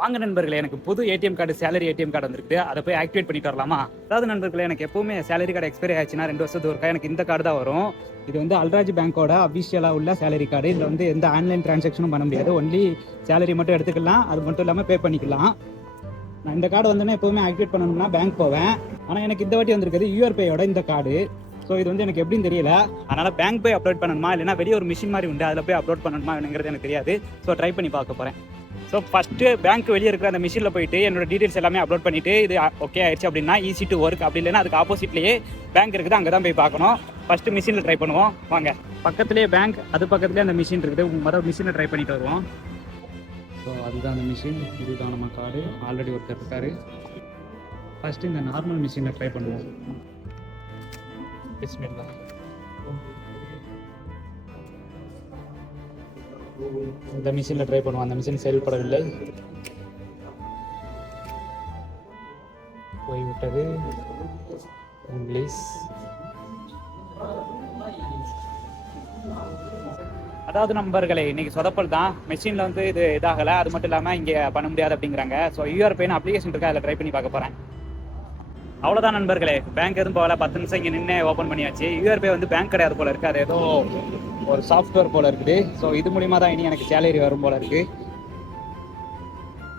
வாங்க நண்பர்களே, எனக்கு புது ATM card salary ATM card வந்துருக்கு. அதை போய் ஆக்டிவேட் பண்ணிட்டு வரலாமா? அதாவது நண்பர்களே, எனக்கு எப்பவுமே சேலரி கார்டு எக்ஸ்பைரி ஆச்சுன்னா 2 வருஷத்துக்கு ஒருக்கா எனக்கு இந்த கார்டு தான் வரும். இது வந்து அல்ராஜ் பேங்கோட அஃபிஷியலாக உள்ள சேலரி கார்டு. இதில் வந்து எந்த ஆன்லைன் டிரான்சாக்ஷனும் பண்ண முடியாது. ஒன்லி சேலரி மட்டும் எடுத்துக்கலாம், அது மட்டும் இல்லாமல் பே பண்ணிக்கலாம். நான் இந்த கார்டு வந்து எப்பவுமே ஆக்டிவேட் பண்ணணும்னா பேங்க் போவேன். ஆனால் எனக்கு இந்த வாட்டி வந்திருக்குது யூஆர்பேயோட இந்த கார்டு. ஸோ இது வந்து எனக்கு எப்படின்னு தெரியல. அதனால் பேங்க் போய் அப்லோட் பண்ணணுமா, இல்லைனா வெளியே ஒரு மிஷின் மாதிரி உண்டு, அதில் போய் அப்லோட் பண்ணணுமா என்னங்கிறது எனக்கு தெரியாது. ஸோ ட்ரை பண்ணி பார்க்க போகிறேன். ஸோ ஃபஸ்ட்டு பேங்க் வெளியே இருக்கிற அந்த மிஷினில் போயிட்டு என்னோட டீட்டெயில்ஸ் எல்லாமே அப்லோட் பண்ணிவிட்டு இது ஓகே ஆயிடுச்சு அப்படின்னா ஈஸி டு ஒர்க். அப்படி இல்லைன்னா அதுக்கு ஆப்போசிட்லேயே பேங்க் இருக்குது, அங்கே தான் போய் பார்க்கணும். ஃபஸ்ட்டு மிஷினில் ட்ரை பண்ணுவோம் வாங்க. பக்கத்துலேயே பேங்க், அது பக்கத்துலேயே அந்த மிஷின் இருக்குது. முதல் மிஷினில் ட்ரை பண்ணிட்டு வருவோம். ஸோ அதுதான் அந்த மிஷின், இதுதான் நம்ம கார்டு. ஆல்ரெடி ஒருத்தர் இருக்காரு. ஃபஸ்ட்டு இந்த நார்மல் மிஷினில் ட்ரை பண்ணுவோம். பிஸ்மில்லா. இந்த மிஷினில் ட்ரை பண்ணுவோம். அந்த மிஷின் செயல்படவில்லை, போய்விட்டது. இங்கிலீஷ். அதாவது நண்பர்களே, இன்னைக்கு சொதப்பல் தான். மெஷினில் வந்து இது இதாகலை, அது மட்டும் இல்லாமல் இங்கே பண்ண முடியாது அப்படிங்கிறாங்க. ஸோ யூஆர்பேன்னு அப்ளிகேஷன் இருக்கா, அதில் ட்ரை பண்ணி பார்க்க போகிறேன். அவ்வளோதான் நண்பர்களே, பேங்க் எதுவும் போகல. 10 நிமிஷம் இங்கே நின்று ஓப்பன் பண்ணியாச்சு. யூஆர்பே வந்து பேங்க் கிடையாது போல இருக்குது, அது ஏதோ ஒரு சாஃப்ட்வேர் போல இருக்குது. ஸோ இது மூலிமா தான் இனி எனக்கு சேலரி வரும் போல இருக்குது.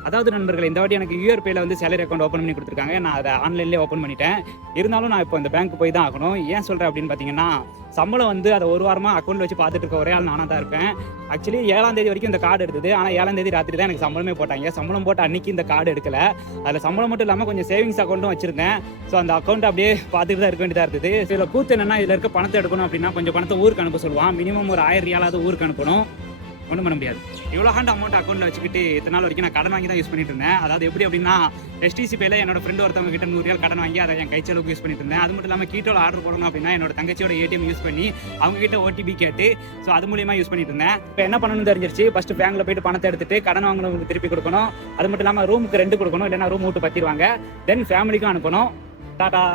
அதாவது நண்பர்களே, இந்த வாட்டி எனக்கு யூஆர்பேல வந்து சேலரி அக்கௌண்ட் ஓப்பன் பண்ணி கொடுத்துருக்காங்க. நான் அதை ஆன்லைன்லேயே ஓப்பன் பண்ணிட்டேன். இருந்தாலும் நான் இப்போ இந்த பேங்க் போய் தான் ஆகணும். ஏன் சொல்கிறேன் அப்படின்னு பார்த்தீங்கன்னா, சம்பளம் வந்து அதை ஒரு வாரமாக அக்கௌண்ட் வச்சு பார்த்துட்டு இருக்க ஒரே ஆள் நானாக தான் இருப்பேன். ஆக்சுவலி 7ஆம் தேதி வரைக்கும் இந்த கார்டு எடுத்தது. ஆனால் 7ஆம் தேதி ராத்திரி தான் எனக்கு சம்பளமே போட்டாங்க. சம்பளம் போட்ட அன்னைக்கு இந்த கார்டு எடுக்கல. அதில் சம்பளம் மட்டும் இல்லாமல் கொஞ்சம் சேவிங்ஸ் அக்கௌண்ட்டும் வச்சிருந்தேன். ஸோ அந்த அக்கௌண்ட் அப்படியே பார்த்துட்டு தான் இருக்க வேண்டியதாக இருந்தது. இதில் கூத்து என்னன்னா, இதில் இருக்க பணத்தை எடுக்கணும் அப்படின்னா கொஞ்சம் பணத்தை ஊருக்கு அனுப்ப சொல்லுவான். மினிமம் ஒரு 1000 ரியாலாவது ஊருக்கு அனுப்பணும். ஒன்றும் பண்ண முடியாது. இவ்வளோ அமௌண்ட் அக்கௌண்ட்டில் வச்சுக்கிட்டு இத்தனை நாள் வரைக்கும் நான் கடன் வாங்கி தான் யூஸ் பண்ணிட்டு இருந்தேன். அதாவது எப்படி அப்படின்னா, எஸ்டிசி பேல என்னோட ஃப்ரெண்ட் ஒருத்தவங்க கிட்ட 100 ரியால் கடன் வாங்கி அதை என் கைச்சலுக்கு யூஸ் பண்ணிட்டு இருந்தேன். அது மட்டும் இல்லாமல் கீட்டோட ஆர்டர் போடணும் அப்படின்னா என்னோட தங்கச்சியோட ஏடிஎம் யூஸ் பண்ணி அவங்க கிட்ட ஓடிபி கேட்டு ஸோ அது மூலியமா யூஸ் பண்ணிட்டு இருந்தேன். இப்போ என்ன பண்ணணும்னு தெரிஞ்சிருச்சு. ஃபர்ஸ்ட் பேங்க்ல போயிட்டு பணத்தை எடுத்துட்டு கடன் வாங்கினவங்களுக்கு திருப்பி கொடுக்கணும். அது மட்டும் இல்லாமல் ரூமுக்கு ரெண்ட் கொடுக்கணும், இல்லைன்னா ரூம் விட்டு பத்திடுவாங்க. தென் ஃபேமிலிக்கும் அனுப்பணும். டாடா.